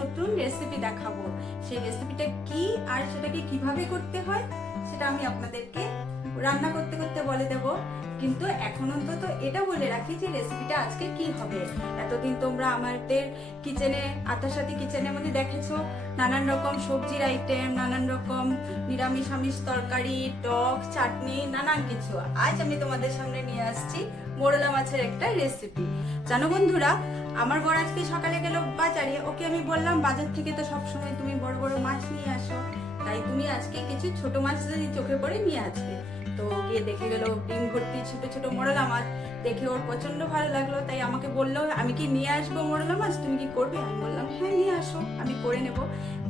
নতুন রেসিপি দেখাবো। সেই রেসিপিটা কি আর সেটাকে কিভাবে করতে হয় সেটা আমি আপনাদেরকে রান্না করতে করতে বলে দেব। কিন্তু এখন অন্তত এটা বলে রাখি যে রেসিপিটা আজকে কি হবে। এতদিন তোমরা আমাদের কিচেনে, আতাসাথী কিচেনের মধ্যে দেখেছো নানান রকম সবজির আইটেম, নানান রকম নিরামিষ আমিষ তরকারি, টক, চাটনি, নানান কিছু। আজ আমি তোমাদের সামনে নিয়ে আসছি মোরলা মাছের একটা রেসিপি। জানো বন্ধুরা, আমার বর আজকে সকালে গেল বাজারে, ওকে আমি বললাম বাজার থেকে তো সবসময় তুমি বড় বড় মাছ নিয়ে আসো, তাই তুমি আজকে কিছু ছোট মাছ যদি চোখে পড়ে নিয়ে আসবে। তো গিয়ে দেখে গেল ডিম ভর্তি ছোট ছোট মোরলা মাছ, দেখে ওর প্রচন্ড ভালো লাগলো, তাই আমাকে বললো আমি কি নিয়ে আসবো মোরলা মাছ, তুমি কি করবে? আমি বললাম হ্যাঁ নিয়ে আসো, আমি করে নেব।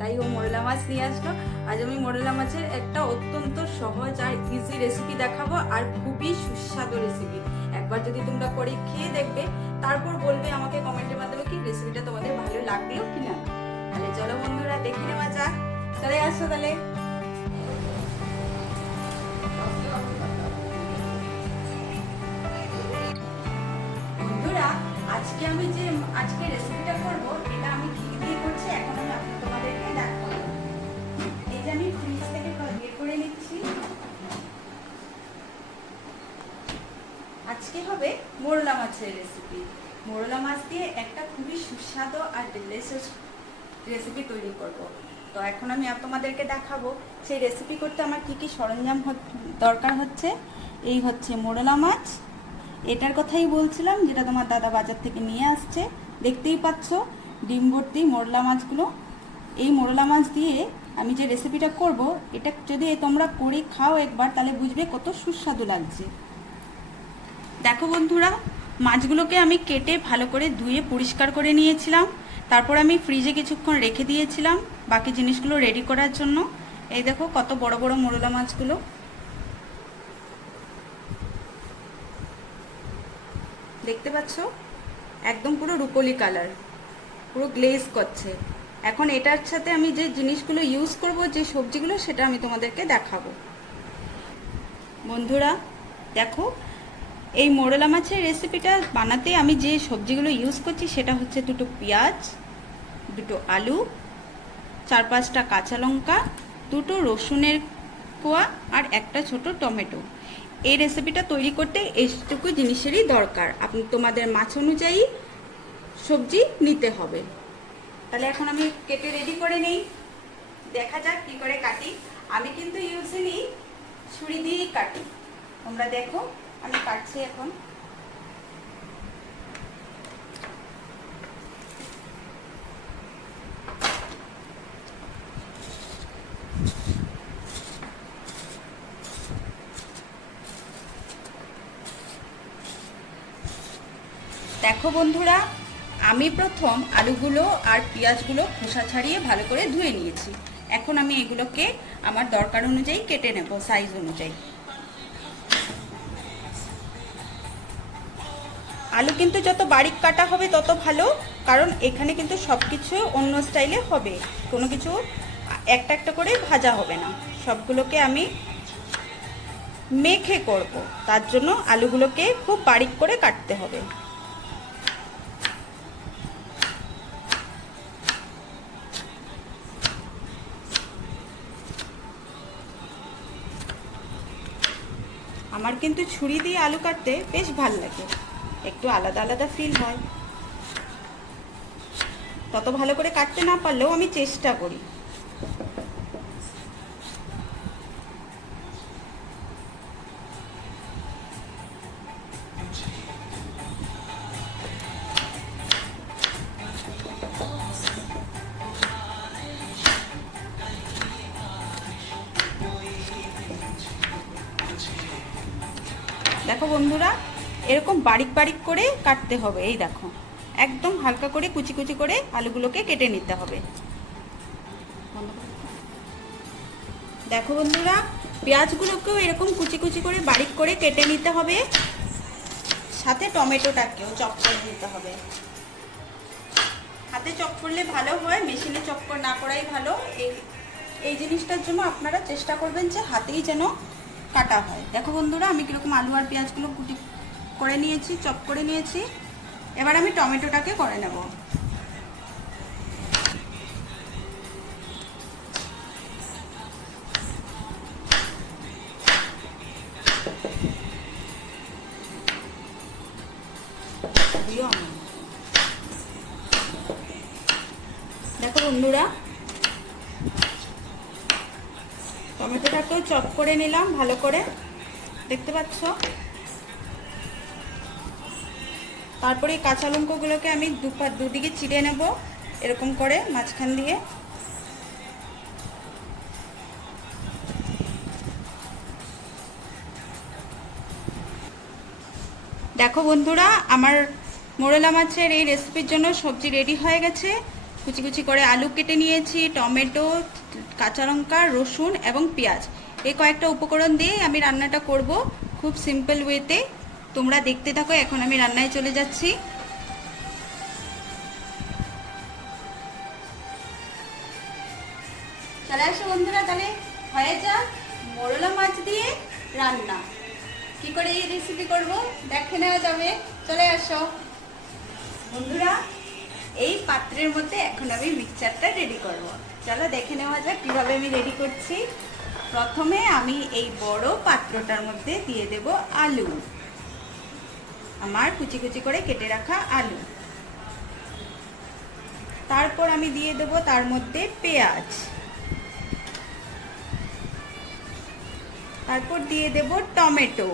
তাই ও মোরলা মাছ নিয়ে আসলো। আজ আমি মোরলা মাছের একটা অত্যন্ত সহজ আর ইজি রেসিপি দেখাবো, আর খুবই সুস্বাদু রেসিপি। একবার যদি তোমরা করে খেয়ে দেখবে, তারপর বলবে আমাকে কমেন্টের মাধ্যমে কি রেসিপিটা তোমাদের ভালো লাগলো কিনা। তাহলে চলো বন্ধুরা দেখে নেওয়া যাক। তাহলে আসো তাহলে। বন্ধুরা, আজকে আমি যে রেসিপিটা করব, এটা আমি কি দিয়ে করছি এখন আমি তোমাদেরকে দেখাবো। এই যে আমি ফ্রিজ থেকে বের করে নিচ্ছি। আজকে হবে মোরলা মাছের রেসিপি। মোরলা মাছ দিয়ে একটা খুবই সুস্বাদু আর ডিলিশিয়াস রেসিপি তৈরি করব। তো এখন আমি তোমাদেরকে দেখাবো সেই রেসিপি করতে আমার কি কি সরঞ্জাম দরকার হচ্ছে। এই হচ্ছে মোরলা মাছ, এটার কথাই বলছিলাম যেটা তোমার দাদা বাজার থেকে নিয়ে আসছে। দেখতেই পাচ্ছ ডিম ভর্তি মোরলা মাছগুলো। এই মোরলা মাছ দিয়ে আমি যে রেসিপিটা করব, এটা যদি তোমরা করে খাও একবার, তাহলে বুঝবে কত সুস্বাদু লাগছে। দেখো বন্ধুরা, মাছগুলোকে আমি কেটে ভালো করে ধুয়ে পরিষ্কার করে নিয়েছিলাম। তারপর আমি ফ্রিজে কিছুক্ষণ রেখে দিয়েছিলাম বাকি জিনিসগুলো রেডি করার জন্য। এই দেখো কত বড় বড় মোরলা মাছগুলো, দেখতে পাচ্ছ একদম পুরো রুপোলি কালার, পুরো গ্লেজ করছে। এখন এটার সাথে আমি যে জিনিসগুলো ইউজ করব, যে সবজিগুলো, সেটা আমি তোমাদেরকে দেখাবো। বন্ধুরা দেখো, এই মোরলা মাছের রেসিপিটা বানাতে আমি যে সবজিগুলো ইউজ করছি সেটা হচ্ছে দুটো পেঁয়াজ, দুটো আলু, 4-5টা কাঁচা লঙ্কা, দুটো রসুনের কোয়া আর একটা ছোট টমেটো। এই রেসিপিটা তৈরি করতে এইটুকু জিনিসেরই দরকার। আপনি তোমাদের মাছ অনুযায়ী সবজি নিতে হবে। তাহলে এখন আমি কেটে রেডি করে নেই, দেখা যাক কি করে কাটি। আমি কিন্তু ইউজুয়ালি ছুরি দিয়েই কাটি, তোমরা দেখো আমি কাটছি এখন। দেখো বন্ধুরা, আমি প্রথম আলুগুলো আর পেঁয়াজগুলো খোসা ছাড়িয়ে ভালো করে ধুয়ে নিয়েছি। এখন আমি এগুলোকে আমার দরকার অনুযায়ী কেটে নেব, সাইজ অনুযায়ী। আলু কিন্তু যত বারিক কাটা হবে তত ভালো, কারণ এখানে কিন্তু সব কিছু অন্য স্টাইলে হবে, কোনো কিছু একটা একটা করে ভাজা হবে না, সবগুলোকে আমি মেখে করব। তার জন্য আলুগুলোকে খুব বারিক করে কাটতে হবে। আমার কিন্তু ছুরি দিয়ে আলু কাটতে বেশ ভালো লাগে, একটু আলাদা আলাদা ফিল হয়। তত ভালো করে কাটতে না পারলেও আমি চেষ্টা করি। দেখো বন্ধুরা, এরকম বারিক বারিক করে কাটতে হবে। এই দেখো একদম হালকা করে কুচি কুচি করে আলুগুলোকে কেটে নিতে হবে। দেখো বন্ধুরা, পেঁয়াজগুলোকেও এরকম কুচি কুচি করে বারিক করে কেটে নিতে হবে, সাথে টমেটোটাকেও চপ করে নিতে হবে। হাতে চপ করলে ভালো হয়, মেশিনে চপ না করাই ভালো। এই জিনিসটার জন্য আপনারা চেষ্টা করবেন যে হাতেই যেন কাটা হয়। দেখো বন্ধুরা, আমি কীরকম আলু আর পেঁয়াজগুলো কুটি করে নিয়েছি, চপ করে নিয়েছি। এবার আমি টমেটোটাকে করে নেব। দেখো বন্ধুরা, টমেটোটাকেও চপ করে নিলাম ভালো করে, দেখতে পাচ্ছ। তারপরে এই কাঁচা লঙ্কাগুলোকে আমি দুদিকে চিড়ে নেব এরকম করে মাঝখান দিয়ে। দেখো বন্ধুরা, আমার মোরেলা মাছের এই রেসিপির জন্য সবজি রেডি হয়ে গেছে। কুচি কুচি করে আলু কেটে নিয়েছি, টমেটো, কাঁচা লঙ্কা, রসুন এবং পেঁয়াজ, এই কয়েকটা উপকরণ দিয়ে আমি রান্নাটা করব খুব সিম্পল ওয়েতে। তোমরা দেখতে থাকো, এখন আমি রান্নায় চলে যাচ্ছি। চলে আসো বন্ধুরা, তাহলে হয়ে যাক মোরেলা মাছ দিয়ে রান্না। কি করে এই রেসিপি করব দেখে নেওয়া যাবে, চলে আসো বন্ধুরা। এই পাত্রের মধ্যে এখন আমি মিক্সচারটা রেডি করব, চলো দেখে নেওয়া যাক কিভাবে আমি রেডি করছি। প্রথমে আমি এই বড় পাত্রটার মধ্যে দিয়ে দেব আলু, আমার কুচি কুচি করে কেটে রাখা আলু। তারপর আমি দিয়ে দেব তার মধ্যে পেঁয়াজ, তারপর দিয়ে দেব টমেটো।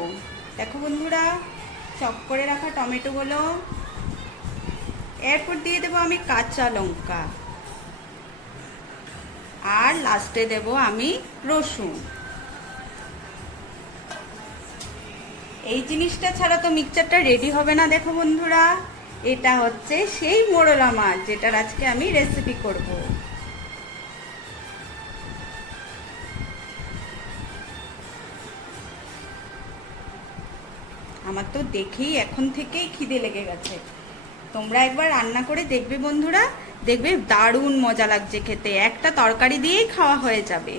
দেখো বন্ধুরা, চপ করে রাখা টমেটোগুলো। এরপর দিয়ে দেব আমি কাঁচা লঙ্কা, আর লাস্টে দেব আমি রসুন। এই জিনিসটা ছাড়া তো মিক্সচারটা রেডি হবে না। দেখো বন্ধুরা, এটা হচ্ছে সেই মোরেলা মাছ যেটার আজকে আমি রেসিপি করব। আমার তো দেখেই এখন থেকেই খিদে লেগে গেছে। তোমরা একবার রান্না করে দেখবে বন্ধুরা, দেখবে দারুণ মজা লাগছে খেতে, একটা তরকারি দিয়েই খাওয়া হয়ে যাবে।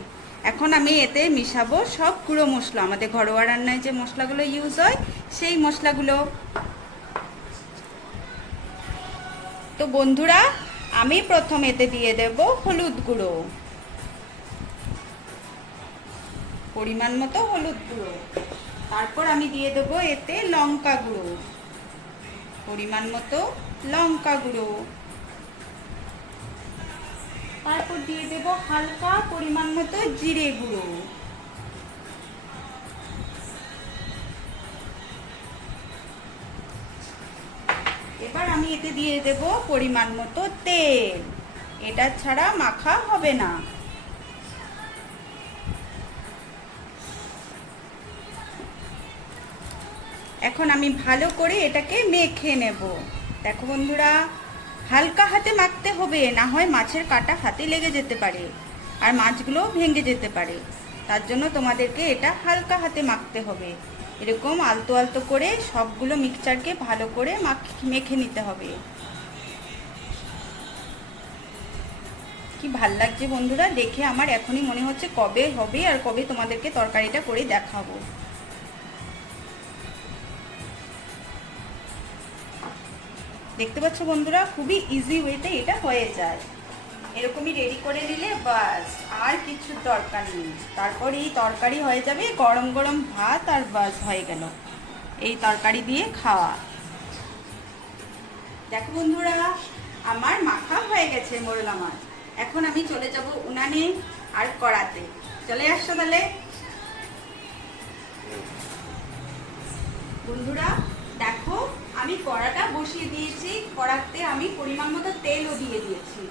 এখন আমি এতে মিশাবো সব গুঁড়ো মশলা, আমাদের ঘরোয়া রান্নায় যে মশলাগুলো ইউজ হয় সেই মশলাগুলো। তো বন্ধুরা, আমি প্রথম এতে দিয়ে দেব হলুদ গুঁড়ো, পরিমাণ মতো হলুদ গুঁড়ো। তারপর আমি দিয়ে দেব এতে লঙ্কা গুঁড়ো, পরিমাণ মতো লঙ্কা গুঁড়ো। তারপর দিয়ে দেব হালকা পরিমাণ মতো জিরে গুঁড়ো। এবার আমি এতে দিয়ে দেব পরিমাণ মতো তেল, এটা ছাড়া মাখা হবে না। এখন আমি ভালো করে এটাকে মেখে নেব। দেখো বন্ধুরা, হালকা হাতে মাখতে হবে, না হয় মাছের কাঁটা হাতে লেগে যেতে পারে আর মাছগুলো ভেঙে যেতে পারে। তার জন্য তোমাদেরকে এটা হালকা হাতে মাখতে হবে। এরকম আলতো আলতো করে সবগুলো মিক্সচারকে ভালো করে মেখে নিতে হবে। কি ভাল লাগছে বন্ধুরা দেখে, আমার এখনই মনে হচ্ছে কবে হবে আর কবে তোমাদেরকে তরকারিটা করে দেখাবো। দেখতে পাচ্ছ বন্ধুরা, খুবই ইজি ওয়েতে এটা হয়ে যায়। এরকমই রেডি করে নিলে বাস, আর কিছু দরকার নেই। তারপর এই তরকারি হয়ে যাবে গরম গরম ভাত, আর বাস হয়ে গেল এই তরকারি দিয়ে খাওয়া। দেখো বন্ধুরা, আমার মাখা হয়ে গেছে মোরেলা মাছ। এখন আমি চলে যাব উনানে আর কড়াতে, চলে আসছো তাহলে বন্ধুরা। দেখো, আমি কড়াটা বসিয়ে দিয়েছি, কড়াতে আমি পরিমাণ মতো তেলও দিয়ে দিয়েছি,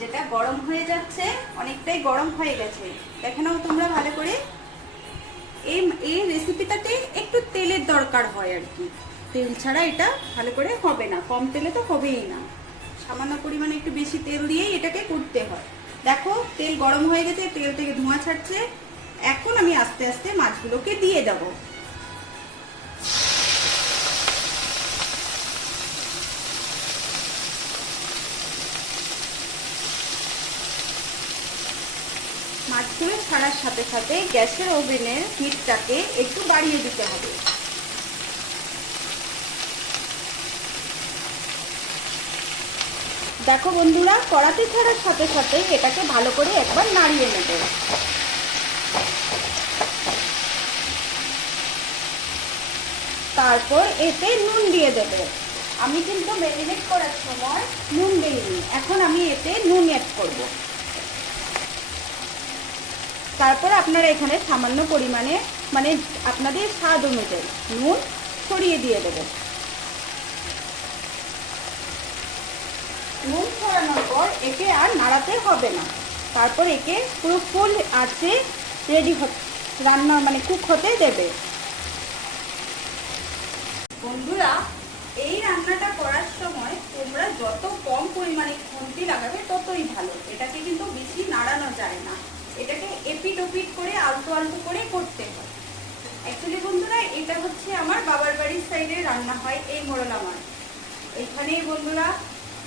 যেটা গরম হয়ে যাচ্ছে, অনেকটাই গরম হয়ে গেছে। দেখে নাও তোমরা ভালো করে। এই রেসিপিটাতে একটু তেলের দরকার হয় আর কি, তেল ছাড়া এটা ভালো করে হবে না, কম তেলে তো হবেই না। সামান্য পরিমাণে একটু বেশি তেল দিয়েই এটাকে করতে হয়। দেখো তেল গরম হয়ে গেছে, তেল থেকে ধোঁয়া ছাড়ছে। এখন আমি আস্তে আস্তে মাছগুলোকে দিয়ে দেবো। মাছগুলো ছাড়ার সাথে সাথে গ্যাসের ওভেনের হিটটাকে একটু বাড়িয়ে দিতে হবে। দেখো বন্ধুরা, কড়াতে ছাড়ার সাথে সাথে এটাকে ভালো করে একবার নাড়িয়ে নেব। তারপর এতে নুন দিয়ে দেব, আমি কিন্তু ম্যারিনেট করার সময় নুন দিইনি, এখন আমি এতে নুন অ্যাড করব। তারপর আপনারা এখানে সামান্য পরিমাণে মানে আপনাদের স্বাদ অনুযায়ী নুন ছড়িয়ে দিয়ে দেবেন। নুন ছড়ানোর পর একে আর নাড়াতে হবে না। তারপর একে পুরো ফুল আঁচে রেডি রান্না মানে কুক হতে দেবে। বন্ধুরা, এই রান্নাটা করার সময় তোমরা যত কম পরিমাণে খুন্তি লাগাবে ততই ভালো। এটাকে কিন্তু বেশি নাড়ানো যায় না, এটাকে এপিট ওপিট করে আলতো আলতো করে করতে হয়। অ্যাকচুয়ালি বন্ধুরা, এটা হচ্ছে আমার বাবার বাড়ির সাইডে রান্না হয় এই মোরলা মাছ। এইখানে বন্ধুরা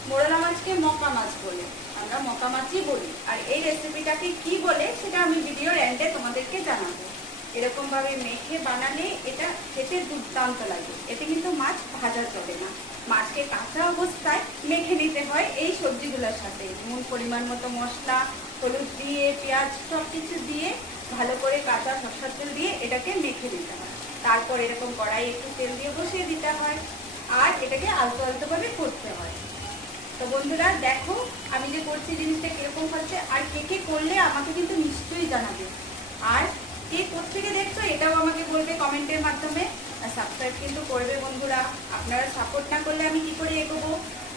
মোরলা মাছকে মকা মাছ বলে, আমরা মকা মাছই বলি। আর এই রেসিপিটাকে কি বলে সেটা আমি ভিডিওর এন্ডে তোমাদেরকে জানাবো। এরকম ভাবে মেখে বানালে এটা খেতে দুর্দান্ত লাগে। এতে কিন্তু মাছ ভাজা চলে না, মাছকে কাঁচা অবস্থায় মেখে নিতে হয় এই সবজিগুলোর সাথে। নুন পরিমাণ মতো মশলা, হলুদ দিয়ে, পেঁয়াজ সব কিছু দিয়ে ভালো করে কাঁচা সরষের তেল দিয়ে এটাকে মেখে দিতে হয়। তারপর এরকম কড়াই একটু তেল দিয়ে বসিয়ে দিতে হয় আর এটাকে আলতো আলতো ভাবে করতে হয়। তো বন্ধুরা দেখো আমি যে করছি জিনিসটা কিরকম হচ্ছে, আর কে কে করলে আমাকে কিন্তু নিশ্চয়ই জানাবে। আর কে কোত্থেকে দেখছো এটাও আমাকে বলবে কমেন্টের মাধ্যমে। আর সাবস্ক্রাইব কিন্তু করবে বন্ধুরা, আপনারা সাপোর্ট না করলে আমি কি করে এগোবো।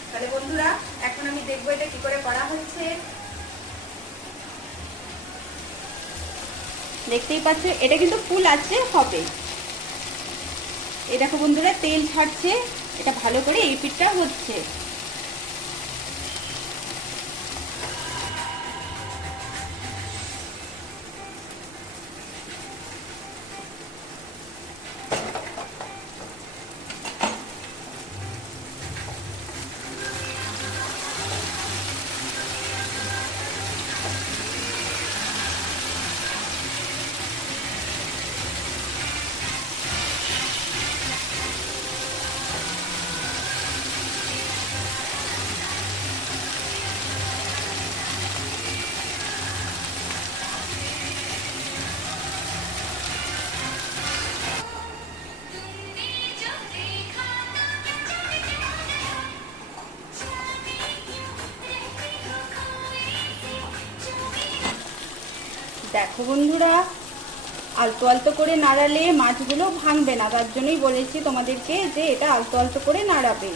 তাহলে বন্ধুরা এখন আমি দেখবো এটা কি করে করা হচ্ছে। দেখতেই পাচ্ছ এটা কিন্তু ফুল আছে হবে। এই দেখো বন্ধুরা তেল ছাড়ছে, এটা ভালো করে এই পিঠটা হচ্ছে। দেখো বন্ধুরা আলতো আলতো করে নাড়ালে মাছগুলো ভাঙবে না, তার জন্যই বলেছি তোমাদেরকে যে এটা আলতো আলতো করে নাড়াবে।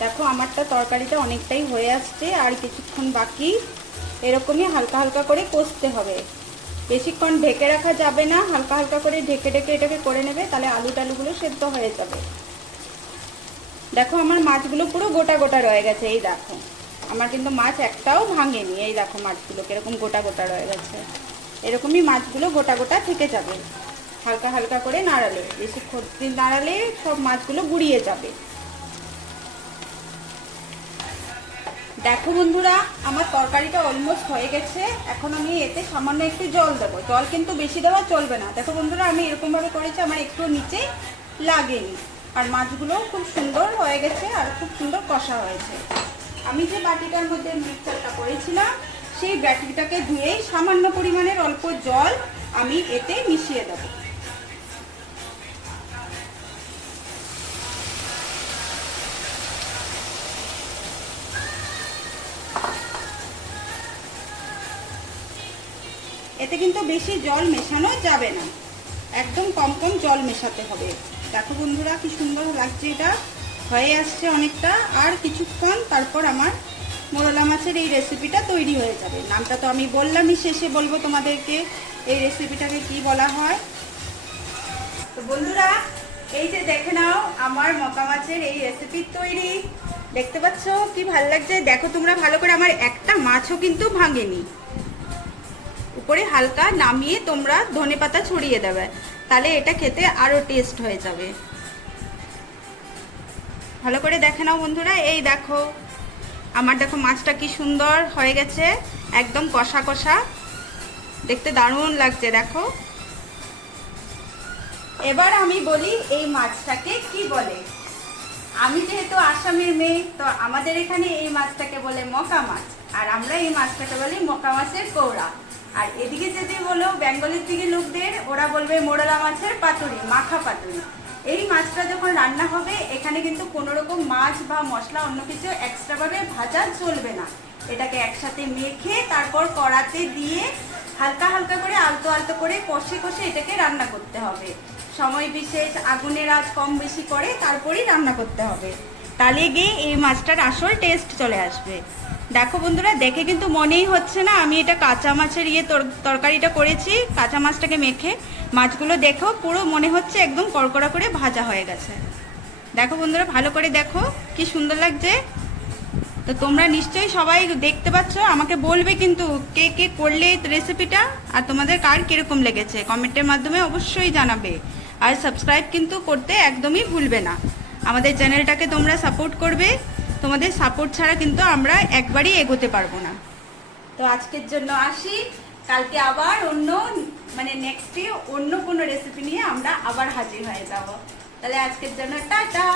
দেখো আমারটা তরকারিটা অনেকটাই হয়ে আসছে, আর কিছুক্ষণ বাকি। এরকমই হালকা হালকা করে কষতে হবে, বেশিক্ষণ ঢেকে রাখা যাবে না। হালকা হালকা করে ঢেকে ঢেকে এটাকে করে নেবে, তাহলে আলু টালুগুলো সেদ্ধ হয়ে যাবে। দেখো আমার মাছগুলো পুরো গোটা গোটা রয়ে গেছে। এই দেখো আমার কিন্তু মাছ একটাও ভাঙেনি। এই দেখো মাছগুলো কিরকম গোটা গোটা রয়ে গেছে। এরকমই মাছগুলো গোটা গোটা থেকে যাবে হালকা হালকা করে নাড়ালে। বেশি খড়ি নাড়ালে সব মাছগুলো গুড়িয়ে যাবে। দেখো বন্ধুরা আমার তরকারিটা অলমোস্ট হয়ে গেছে। এখন আমি এতে সামান্য একটু জল দেবো। জল কিন্তু বেশি দেওয়া চলবে না। দেখো বন্ধুরা আমি এরকমভাবে করেছি, আমার একটু নিচে লাগেনি। আর মাছগুলো খুব সুন্দর হয়ে গেছে আর খুব সুন্দর কষা হয়েছে। আমি যে বাটিটার মধ্যে মিক্সচারটা করেছিলাম সেই বাটিটাকে ধুয়েই সামান্য পরিমাণের অল্প জল আমি এতে মিশিয়ে দেব। এতে কিন্তু বেশি জল মেশানো যাবে না, একদম কম কম জল মেশাতে হবে। দেখো বন্ধুরা কি সুন্দর লাগছে, এটা হয়ে আসছে অনেকটা। আর কিছুক্ষণ তারপর আমার মোরলা মাছের এই রেসিপিটা তৈরি হয়ে যাবে। নামটা তো আমি বললামই, শেষে বলবো তোমাদেরকে এই রেসিপিটাকে কি বলা হয়। তো বন্ধুরা এই যে দেখে নাও আমার মকা মাছের এই রেসিপি তৈরি। দেখতে পাচ্ছ কি ভালো লাগছে। দেখো তোমরা ভালো করে, আমার একটা মাছও কিন্তু ভাঙেনি। উপরে হালকা নামিয়ে তোমরা ধনেপাতা ছড়িয়ে দেবে, তাহলে এটা খেতে আরো টেস্ট হয়ে যাবে। ভালো করে দেখে নাও বন্ধুরা। এই দেখো আমার দেখো মাছটা কি সুন্দর হয়ে গেছে, একদম কষা কষা, দেখতে দারুণ লাগছে। দেখো এবার আমি বলি এই মাছটাকে কি বলে। আমি যেহেতু আসামের মেয়ে, তো আমাদের এখানে এই মাছটাকে বলে মকা মাছ, আর আমরা এই মাছটাকে বলি মকা মাছের কৌড়া। আর এদিকে যদি বলো বেঙ্গলের দিকে লোকদের, ওরা বলবে মোরলা মাছের পাতুরি, মাখা পাতুরি। এই মাছটা যখন রান্না হবে এখানে কিন্তু কোনো রকম মাছ বা মশলা অন্য কিছু এক্সট্রাভাবে ভাজা চলবে না। এটাকে একসাথে মেখে তারপর কড়াতে দিয়ে হালকা হালকা করে আলতো আলতো করে কষে কষে এটাকে রান্না করতে হবে। সময় বিশেষ, আগুনের আঁচ কম বেশি করে তারপরেই রান্না করতে হবে, তাহলে গিয়ে এই মাছটার আসল টেস্ট চলে আসবে। দেখো বন্ধুরা, দেখে কিন্তু মনেই হচ্ছে না আমি এটা কাঁচা মাছের তরকারিটা করেছি। কাঁচা মাছটাকে মেখে মাছগুলো দেখো পুরো মনে হচ্ছে একদম কড়কড়া করে ভাজা হয়ে গেছে। দেখো বন্ধুরা, ভালো করে দেখো কি সুন্দর লাগছে। তো তোমরা নিশ্চয়ই সবাই দেখতে পাচ্ছ, আমাকে বলবে কিন্তু কে কে করলে রেসিপিটা আর তোমাদের কার কীরকম লেগেছে কমেন্টের মাধ্যমে অবশ্যই জানাবে। আর সাবস্ক্রাইব কিন্তু করতে একদমই ভুলবে না। আমাদের চ্যানেলটাকে তোমরা সাপোর্ট করবে, তোমাদের সাপোর্ট ছাড়া কিন্তু আমরা একবারই এগোতে পারবো না। তো আজকের জন্য আসি, কালকে আবার নেক্সটে অন্য কোনো রেসিপি নিয়ে আমরা আবার হাজির হয়ে যাব। তাহলে আজকের জন্য টাটা।